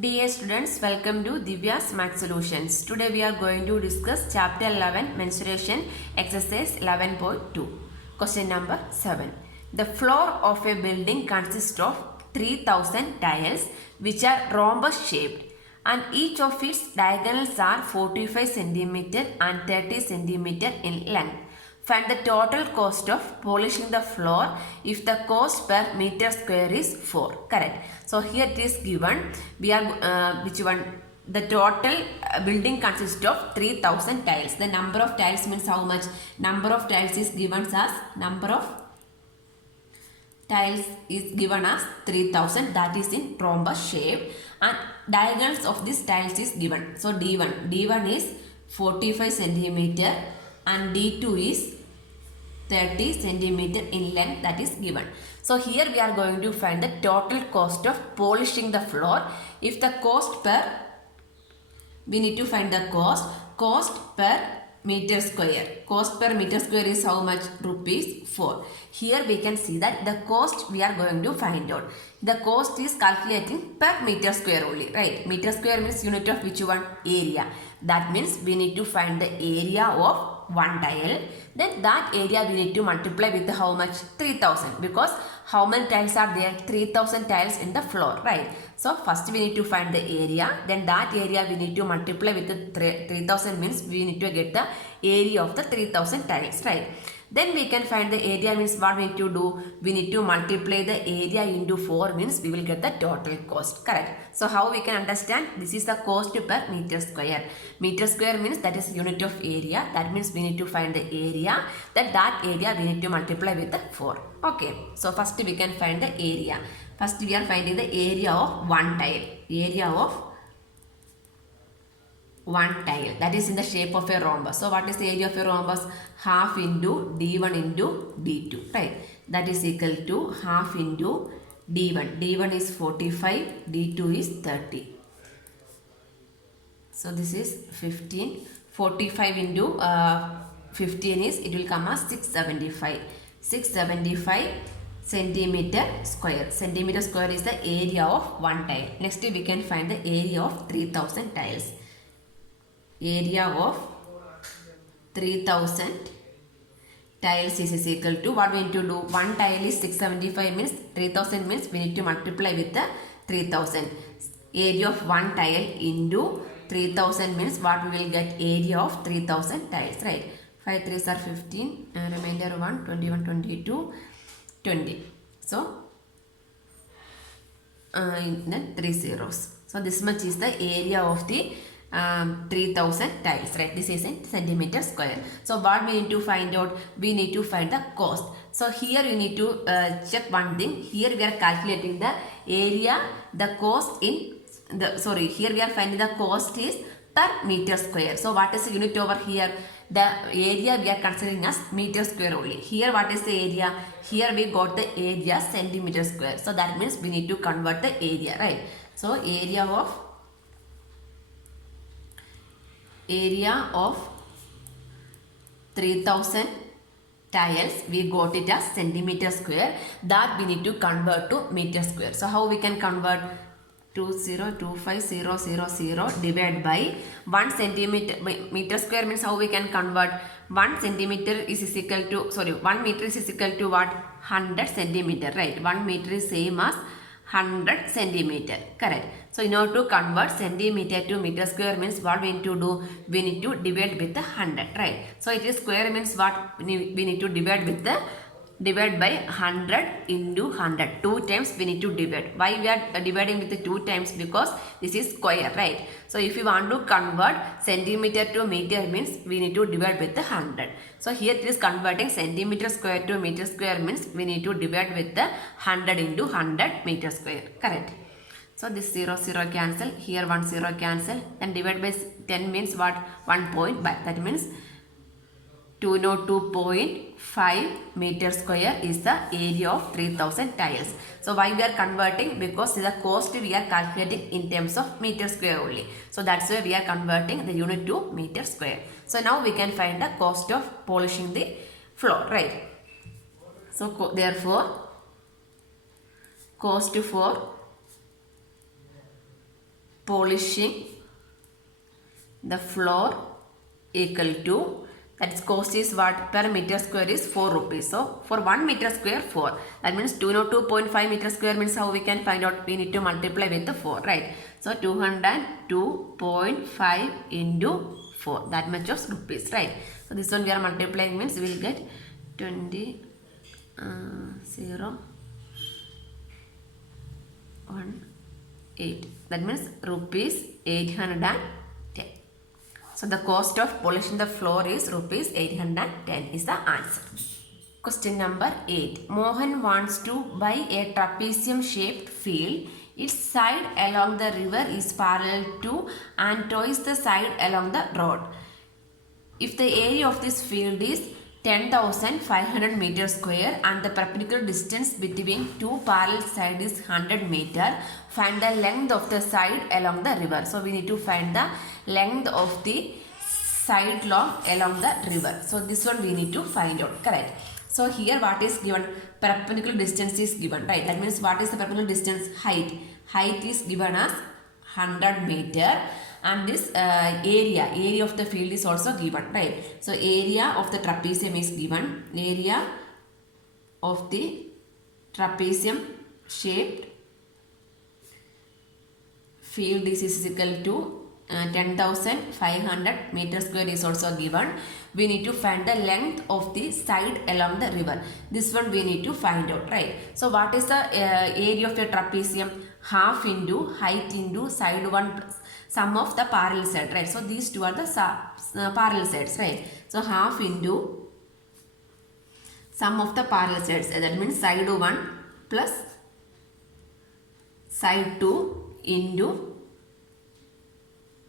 Dear students, welcome to Divya's Math Solutions. Today we are going to discuss Chapter 11 Mensuration Exercise 11.2. Question number 7. The floor of a building consists of 3000 tiles which are rhombus shaped and each of its diagonals are 45 cm and 30 cm in length. Find the total cost of polishing the floor if the cost per meter square is 4. Correct. So here it is given. We are which one? The total building consists of 3000 tiles. The number of tiles means how much? Number of tiles is given as number of tiles is given as 3000, that is in rhombus shape, and diagonals of these tiles is given. So D1 is 45 centimeter and D2 is 30 centimeter in length, that is given. So here we are going to find the total cost of polishing the floor. If the cost per, we need to find the cost per meter square. Cost per meter square is how much? Rupees 4. Here we can see that the cost we are going to find out. The cost is calculating per meter square only, right? Meter square means unit of which one? Area. That means we need to find the area of one tile. Then that area we need to multiply with how much? 3000, because how many tiles are there? 3000 tiles in the floor, right? So first we need to find the area, then that area we need to multiply with the 3000 means we need to get the area of the 3000 tiles, right? Then we can find the area means what we need to do? We need to multiply the area into 4 means we will get the total cost, correct? So how we can understand? This is the cost per meter square. Meter square means that is unit of area. That means we need to find the area. That area we need to multiply with the 4. Okay. So first we can find the area. First we are finding the area of one tile. Area of one tile, that is in the shape of a rhombus. So what is the area of a rhombus? Half into D1 into D2, right? That is equal to half into D1. D1 is 45, D2 is 30. So this is 15. 45 into 15 is, it will come as 675. 675 centimeter square. Centimeter square is the area of one tile. Next we can find the area of 3000 tiles. Area of 3000 tiles is equal to, what we need to do? One tile is 675 means 3000 means we need to multiply with the 3000. Area of one tile into 3000 means what we will get? Area of 3000 tiles, right? 5 3s are 15, remainder 1, 21, 22, 20. So then 3 zeros. So this much is the area of the 3000 tiles, right? This is in centimeter square. So what we need to find out? We need to find the cost. So here you need to check one thing. Here we are calculating the area, the cost in the, sorry, here we are finding the cost is per meter square. So what is the unit over here? The area we are considering as meter square only. Here what is the area? Here we got the area centimeter square. So that means we need to convert the area, right? So area of 3000 tiles, we got it as centimeter square, that we need to convert to meter square. So how we can convert? 2025,000 divided by 1 centimeter. Meter square means how we can convert? 1 centimeter is equal to, sorry, 1 meter is equal to what? 100 centimeter, right? 1 meter is same as 100 centimeter, correct? So in order to convert centimeter to meter square means what we need to do? We need to divide with the 100, right? So it is square means what? We need to divide with the, divide by 100 into 100. 2 times we need to divide. Why we are dividing with the 2 times? Because this is square, right? So if you want to convert centimeter to meter means we need to divide with the 100. So here it is converting centimeter square to meter square means we need to divide with the 100 into 100 meter square, correct? So this 0 cancel, here 1 0 cancel, and divide by 10 means what? 1.5. That means 202.5 meter square is the area of 3000 tiles. So why we are converting? Because the cost we are calculating in terms of meter square only. So that's why we are converting the unit to meter square. So now we can find the cost of polishing the floor, right? So therefore cost for polishing the floor equal to, that is cost is what, per meter square is 4 rupees. So for 1 meter square 4, that means 202.5 meter square means how we can find out, we need to multiply with the 4, right? So 202.5 into 4, that much of rupees, right? So this one we are multiplying means we will get 0 1 8, that means rupees 810. So the cost of polishing the floor is rupees 810 is the answer. Question number 8. Mohan wants to buy a trapezium shaped field. Its side along the river is parallel to and twice the side along the road. If the area of this field is 10,500 meter square and the perpendicular distance between two parallel sides is 100 meter, find the length of the side along the river. So we need to find the length of the side along the river. So this one we need to find out, correct? So here what is given? Perpendicular distance is given, right? That means what is the perpendicular distance? Height is given as 100 meter. And this area of the field is also given, right? So area of the trapezium is given. Area of the trapezium shaped field is equal to 10,500 meter square is also given. We need to find the length of the side along the river. This one we need to find out, right? So what is the area of the trapezium? Half into height into side 1 plus sum of the parallel side, right? So these two are the parallel sides, right? So half into sum of the parallel sides, that means side 1 plus side 2 into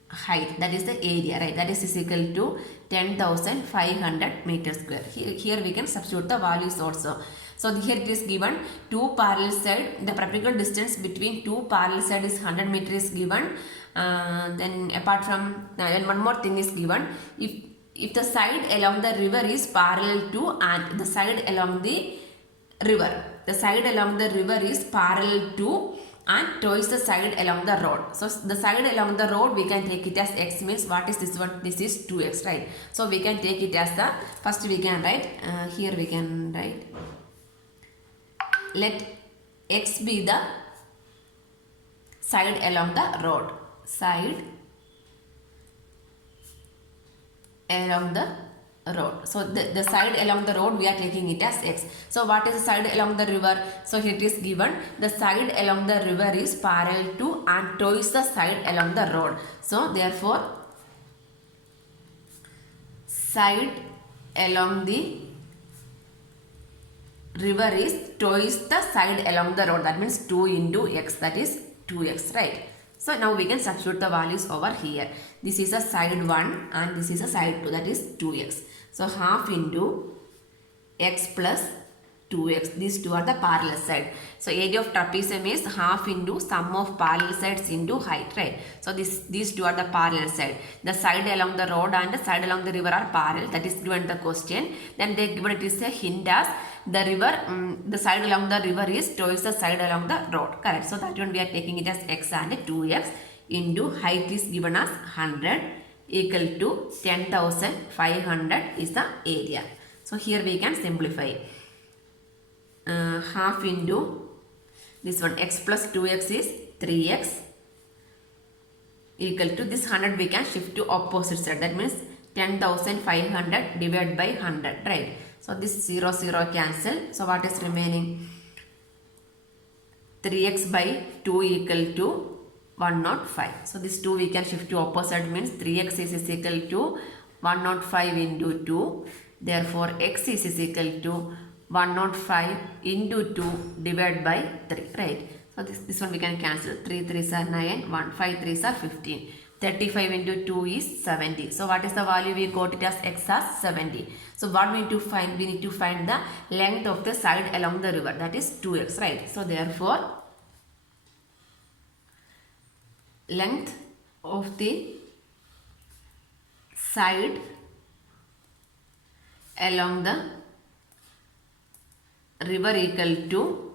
height, that is the area, right? That is equal to 10,500 meter square. Here we can substitute the values also. So here it is given two parallel side, the perpendicular distance between two parallel side is 100 meter is given. Then apart from and one more thing is given, if the side along the river is parallel to and the side along the river, is parallel to and twice the side along the road. So the side along the road we can take it as x, means what is this one? This is 2x, right? So we can take it as the, first we can write, here we can write, let x be the side along the road. Side along the road. So the side along the road we are taking it as x. So what is the side along the river? So here it is given, the side along the river is parallel to and twice the side along the road. So therefore side along the river is twice the side along the road, that means 2 into x, that is 2x, right? So now we can substitute the values over here. This is a side 1 and this is a side 2, that is 2x. So half into x plus 2x, these two are the parallel side. So area of trapezium is half into sum of parallel sides into height, right? So these two are the parallel side. The side along the road and the side along the river are parallel, that is given the question. Then they given it is a hint as the river, the side along the river is twice the side along the road, correct? So that one we are taking it as x and 2x into height is given as 100 equal to 10,500 is the area. So here we can simplify. Half into this one, x plus 2x is 3x equal to this 100 we can shift to opposite side, that means 10,500 divided by 100, right? So this 0 0 cancel. So what is remaining? 3x by 2 equal to 105. So this 2 we can shift to opposite, means 3x is equal to 105 into 2. Therefore x is equal to 105 into 2 divided by 3, right? So this one we can cancel. 3 3s are 9, 1 5 3s are 15. 35 into 2 is 70. So what is the value? We got it as x as 70. So what we need to find? We need to find the length of the side along the river, that is 2x, right? So therefore length of the side along the river equal to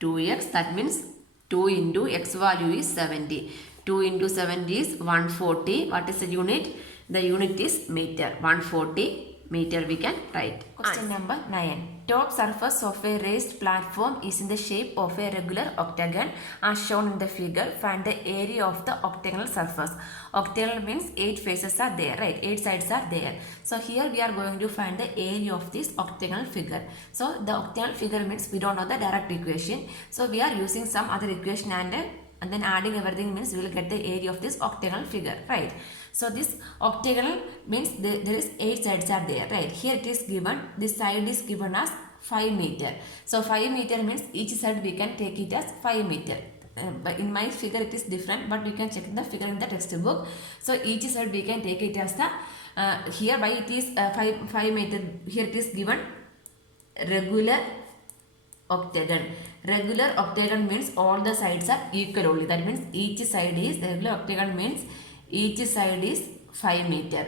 2x, that means 2 into x value is 70. 2 into 7 is 140. What is the unit? The unit is meter. 140 meter we can write. Question number 9. Top surface of a raised platform is in the shape of a regular octagon as shown in the figure. Find the area of the octagonal surface. Octagonal means 8 faces are there, right? 8 sides are there. So here we are going to find the area of this octagonal figure. So the octagonal figure means we don't know the direct equation. So we are using some other equation and then adding everything means we will get the area of this octagonal figure, right? So this octagonal means there is 8 sides are there, right? Here it is given, this side is given as 5 meter. So 5 meter means each side we can take it as 5 meter. But in my figure it is different, but you can check the figure in the textbook. So each side we can take it as the, here by it is 5 meter, here it is given regular octagon. Regular octagon means all the sides are equal only. That means each side is, the regular octagon means each side is 5 meter.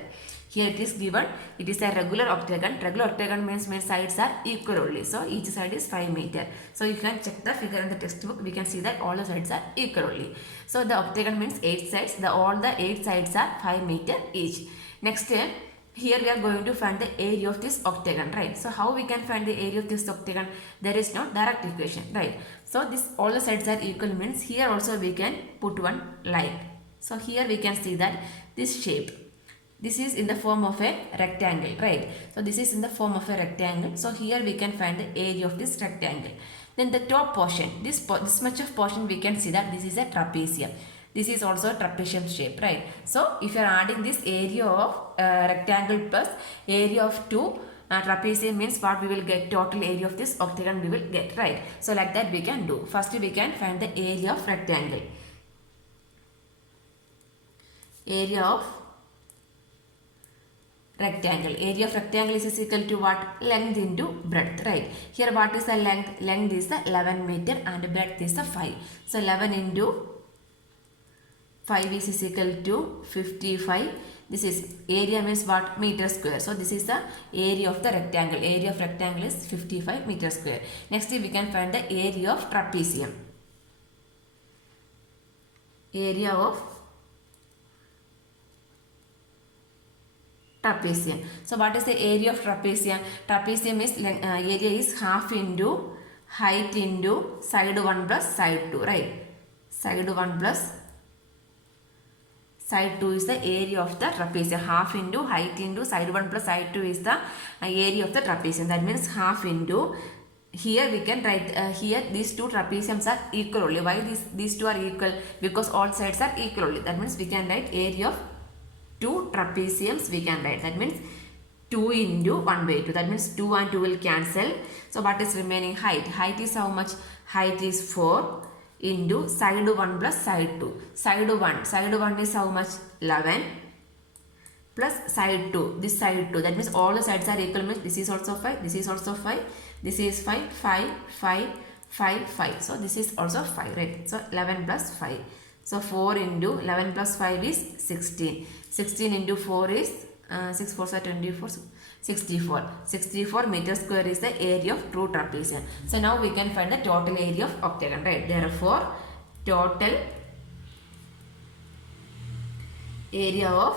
Here it is given, it is a regular octagon. Regular octagon means sides are equal only. So each side is 5 meter. So you can check the figure in the textbook. We can see that all the sides are equal only. So the octagon means 8 sides. All the 8 sides are 5 meter each. Next, here we are going to find the area of this octagon, right? So how we can find the area of this octagon? There is no direct equation, right? So this all the sides are equal means here also we can put one like. So here we can see that this shape, this is in the form of a rectangle, right? So this is in the form of a rectangle. So here we can find the area of this rectangle. Then the top portion, this much of portion we can see that this is a trapezium. This is also a trapezium shape, right? So if you are adding this area of rectangle plus area of 2 trapezium means what we will get, total area of this octagon we will get, right? So like that we can do. First we can find the area of rectangle. Area of rectangle. Area of rectangle is equal to what? Length into breadth, right? Here what is the length? Length is the 11 meter and breadth is the 5. So 11 into 5 is equal to 55. This is area means what? Meter square. So this is the area of the rectangle. Area of rectangle is 55 meter square. Next we can find the area of trapezium. Area of trapezium. So what is the area of trapezium? Trapezium is area is half into height into side 1 plus side 2, right? Side 1 plus side 2 is the area of the trapezium. Half into height into side 1 plus side 2 is the area of the trapezium. That means half into, here we can write, here these two trapeziums are equal only. Why these two are equal? Because all sides are equal only. That means we can write area of 2 trapeziums we can write. That means 2 into 1 by 2. That means 2 and 2 will cancel. So what is remaining? Height. Height is how much? Height is 4 into side 1 plus side 2. Side 1 is how much? 11 plus side 2. This side 2. That means all the sides are equal means this is also 5. This is also 5. This is 5. 5, 5, 5, 5. So this is also 5, right? So 11 plus 5. So 4 into 11 plus 5 is 16. 16 into 4 is 6 4 are 24. 64. 64 meter square is the area of true trapezium. So now we can find the total area of octagon, right? Therefore, total area of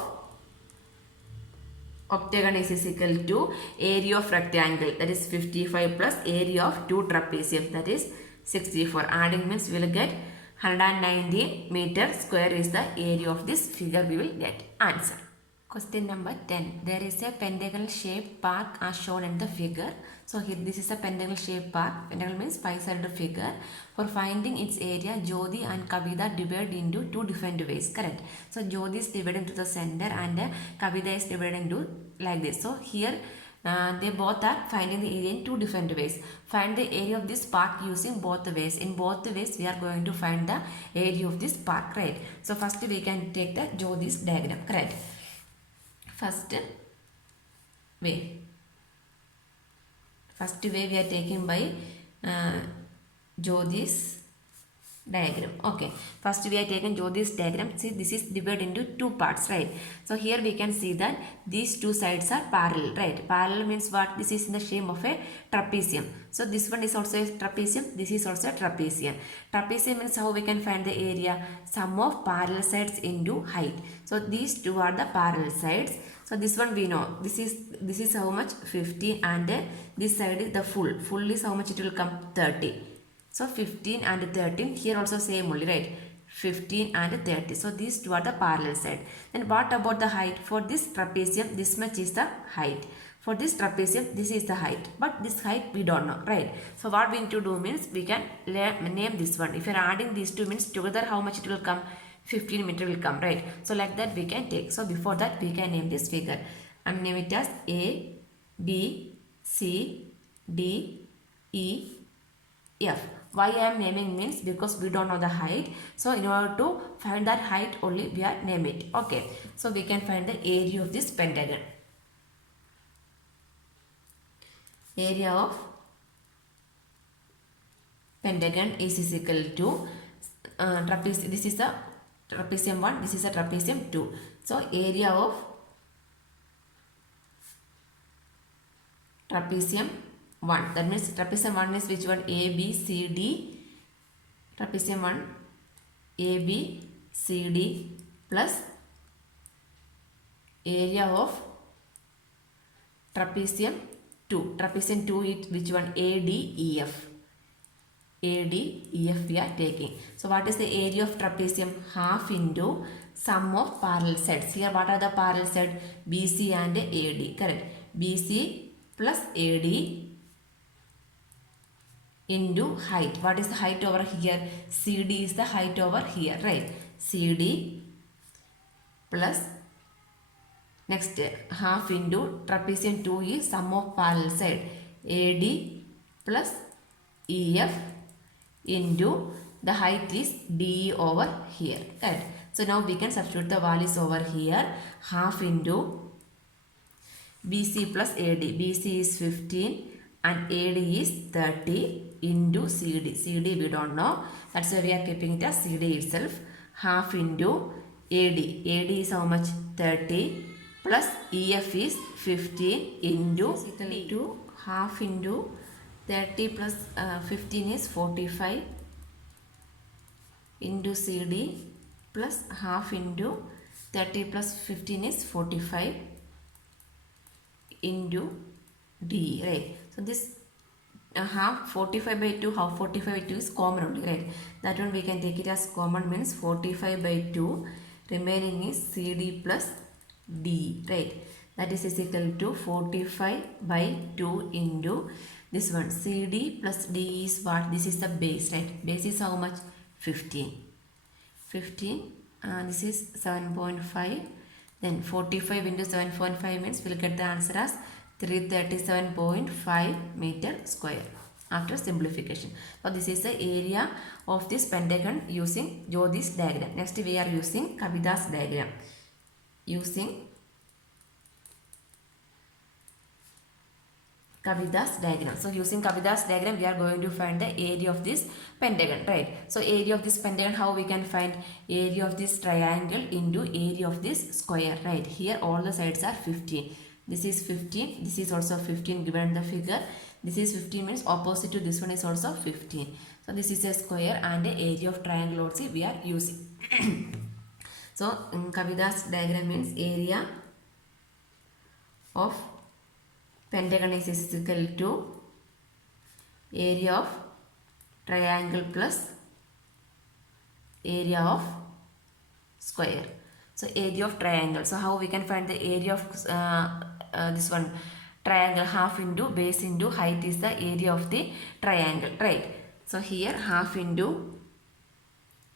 octagon is equal to area of rectangle, that is 55 plus area of 2 trapezium, that is 64. Adding means we will get 190 meter square is the area of this figure we will get. Answer. Question number 10. There is a pentagonal shaped park as shown in the figure. So here this is a pentagonal shaped park. Pentagonal means 5-sided figure. For finding its area, Jyoti and Kavita divide into 2 different ways. Correct. So Jyoti is divided into the center and Kavita is divided into like this. So here they both are finding the area in 2 different ways. Find the area of this park using both the ways. In both the ways we are going to find the area of this park, right? So first we can take the Jyoti's diagram, correct? First way we are taking by Jyoti's diagram. Okay, first we are taken Jyoti's diagram. See, this is divided into two parts, right? So here we can see that these two sides are parallel, right? Parallel means what? This is in the shape of a trapezium. So this one is also a trapezium, this is also a trapezium. Trapezium means how we can find the area? Sum of parallel sides into height. So these two are the parallel sides. So this one we know, this is how much? 15, and this side is the full. Full is how much it will come? 30. So 15 and 13, here also same only, right? 15 and 30. So these two are the parallel side. Then what about the height? For this trapezium, this much is the height. For this trapezium, this is the height. But this height we don't know, right? So what we need to do means, we can name this one. If you are adding these two means together, how much it will come? 15 meter will come, right? So like that we can take. So before that we can name this figure. And name it as A, B, C, D, E, F. Why I am naming means because we don't know the height. So in order to find that height only we are name it. Okay. So we can find the area of this pentagon. Area of pentagon is equal to trapezium. This is the trapezium 1. This is the trapezium 2. So area of trapezium 1. That means trapezium 1 is which one? A, B, C, D. Trapezium 1, A, B, C, D plus area of trapezium 2. Trapezium 2 is which one? A, D, E, F. A, D, E, F we are taking. So what is the area of trapezium? Half into sum of parallel sides. Here what are the parallel sides? BC and AD. Correct. BC plus AD into height. What is the height over here? CD is the height over here, right? CD plus next half into trapezium 2 is sum of parallel side. AD plus EF into the height is DE over here, right? So now we can substitute the values over here. Half into BC plus AD. BC is 15 and AD is 30 into CD. CD we don't know. That's why we are keeping it as CD itself. Half into AD. AD is how much? 30 plus EF is 15 into equal to half into 30 plus 15 is 45 into CD plus half into 30 plus 15 is 45 into D, right? So this half 45 by 2, half 45 by 2 is common only, right? That one we can take it as common means 45 by 2, remaining is CD plus D, right? That is equal to 45 by 2 into this one. CD plus D is what? This is the base, right? Base is how much? 15. 15 this is 7.5. Then 45 into 7.5 means we'll get the answer as 337.5 meter square after simplification. So this is the area of this pentagon using Jyoti's diagram. Next we are using Kavita's diagram. Using Kavita's diagram. So using Kavita's diagram we are going to find the area of this pentagon, right? So area of this pentagon, how we can find? Area of this triangle into area of this square, right? Here all the sides are 15. This is 15. This is also 15 given in the figure. This is 15 means opposite to this one is also 15. So this is a square and the area of triangle also we are using. So Kavita's diagram means area of pentagon is equal to area of triangle plus area of square. So area of triangle. So how we can find the area of this one triangle? Half into base into height is the area of the triangle, right? So here half into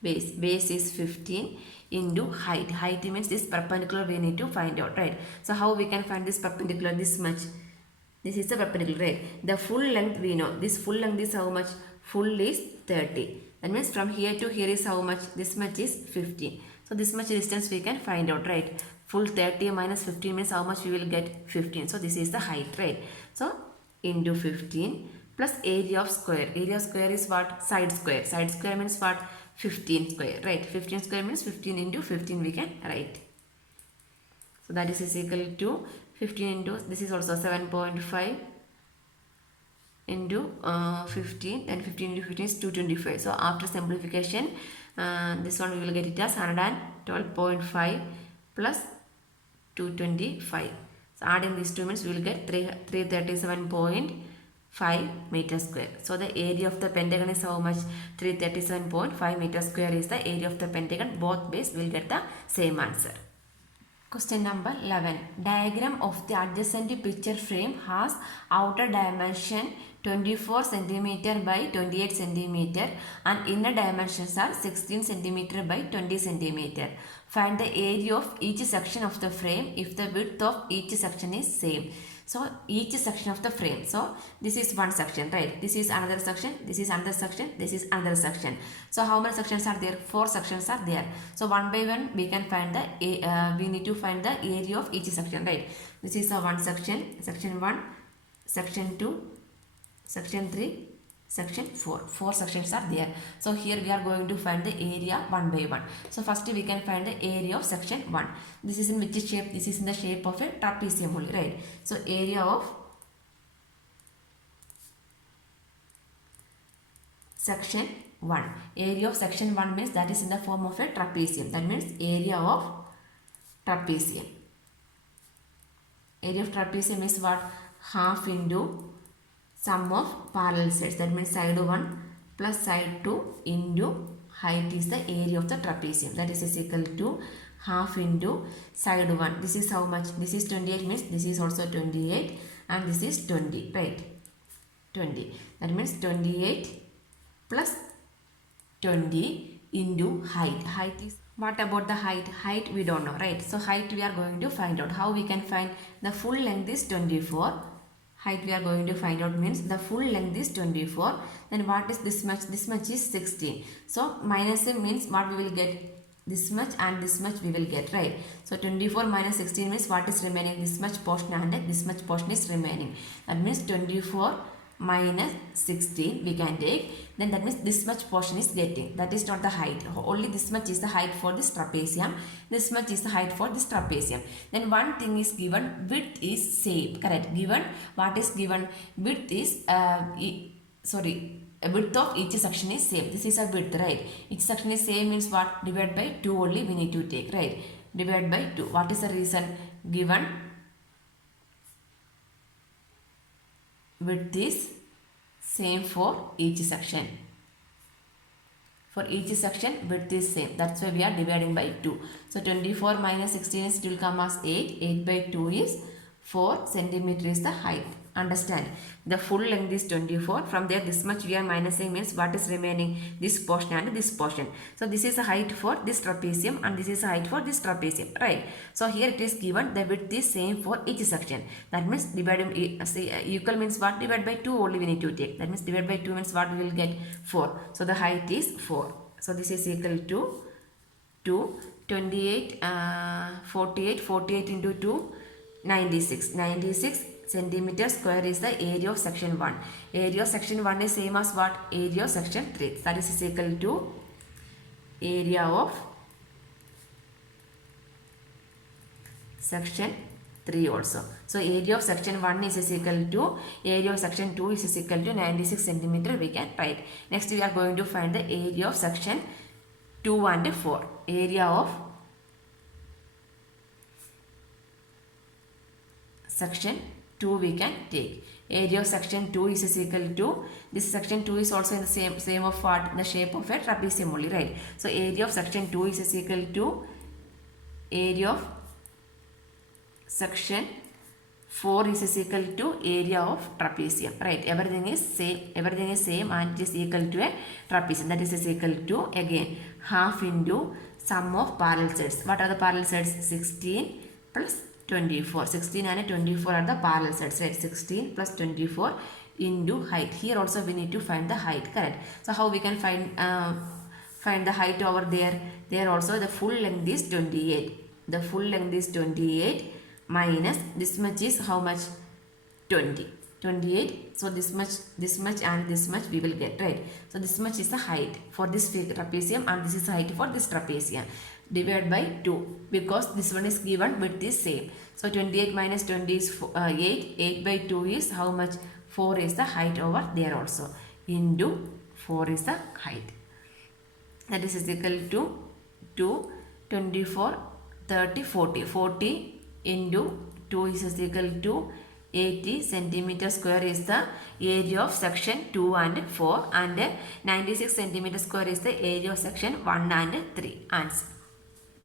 base. Base is 15 into height. Height means this perpendicular we need to find out, right? So how we can find this perpendicular? This much. This is the perpendicular, right? The full length we know. This full length is how much? Full is 30. That means from here to here is how much? This much is 15. So this much distance we can find out, right? Full 30 minus 15 means how much we will get? 15. So this is the height, right? So into 15 plus area of square. Area of square is what? Side square. Side square means what? 15 square, right? 15 square means 15 into 15 we can write. So that is equal to 15 into, this is also 7.5 into 15, and 15 into 15 is 225. So after simplification, this one we will get it as 112.5 plus 225. So adding these two means we will get 337.5 meter square. So the area of the pentagon is how much? 337.5 meter square is the area of the pentagon. Both base will get the same answer. Question number 11. Diagram of the adjacent picture frame has outer dimension 24 cm by 28 cm and inner dimensions are 16 cm by 20 cm. Find the area of each section of the frame if the width of each section is same. So each section of the frame. So this is one section, right? This is another section. This is another section. This is another section. So how many sections are there? 4 sections are there. So one by one we can find the we need to find the area of each section, right? This is a one section. Section 1, section 2, section 3, section 4. 4 sections are there. So here we are going to find the area one by one. So first we can find the area of section 1. This is in which shape? This is in the shape of a trapezium only, right? So area of section 1. Area of section 1 means that is in the form of a trapezium. That means area of trapezium. Area of trapezium is what? Half into sum of parallel sides. That means side 1 plus side 2 into height is the area of the trapezium. That is equal to half into side 1. This is how much? This is 28 means this is also 28 and this is 20, right? 20. That means 28 plus 20 into height. Height is, what about the height? Height we don't know, right? So height we are going to find out. How we can find? The full length is 24. Height we are going to find out means the full length is 24. Then what is this much? This much is 16. So minus means what we will get? This much and this much we will get, right? So 24 minus 16 means what is remaining? This much portion and this much portion is remaining. That means 24 minus 16 we can take. Then that means this much portion is getting. That is not the height. Only this much is the height for this trapezium. This much is the height for this trapezium. Then one thing is given. Width is same. Correct. Given. What is given? Width is width of each section is same. This is a width, right? Each section is same means what? Divide by 2 only we need to take, right? Divide by 2. What is the reason? Given width is same for each section. For each section width is same. That's why we are dividing by 2. So 24 minus 16 is, it will come as 8. 8 by 2 is 4 centimeter is the height. Understand? The full length is 24. From there this much we are minusing means what is remaining? This portion and this portion. So this is a height for this trapezium and this is a height for this trapezium, right? So here it is given the width is same for each section. That means equal means what? Divide by 2 only we need to take. That means divide by 2 means what we will get? 4. So the height is 4. So this is equal to 2, 28, 48 into 2, 96. 96 centimeter square is the area of section 1. Area of section 1 is same as what? Area of section 3. That is equal to area of section 3 also. So area of section 1 is equal to area of section 2 is equal to 96 centimeter we can write. Next we are going to find the area of section 2 and 4. Area of section 2 we can take. Area of section 2 is equal to, this section 2 is also in the same of what? The shape of a trapezium only, right? So area of section 2 is equal to area of section 4 is equal to area of trapezium, right? Everything is same and it is equal to a trapezium. That is equal to, again, half into sum of parallel sides. What are the parallel sides? 16 plus 24. 16 and 24 are the parallel sides, right? 16 plus 24 into height. Here also we need to find the height, correct? So how we can find the height over there? There also the full length is 28. The full length is 28 minus this much is how much? 20. 28. So this much and this much we will get, right? So this much is the height for this trapezium and this is the height for this trapezium. Divide by 2 because this one is given, width is same. So 28 minus 20 is 8. 8 by 2 is how much? 4 is the height over there also. Into 4 is the height. That is equal to 2, 24, 30, 40. 40 into 2 is equal to 80 centimeter square is the area of section 2 and 4, and 96 centimeter square is the area of section 1 and 3. Answer.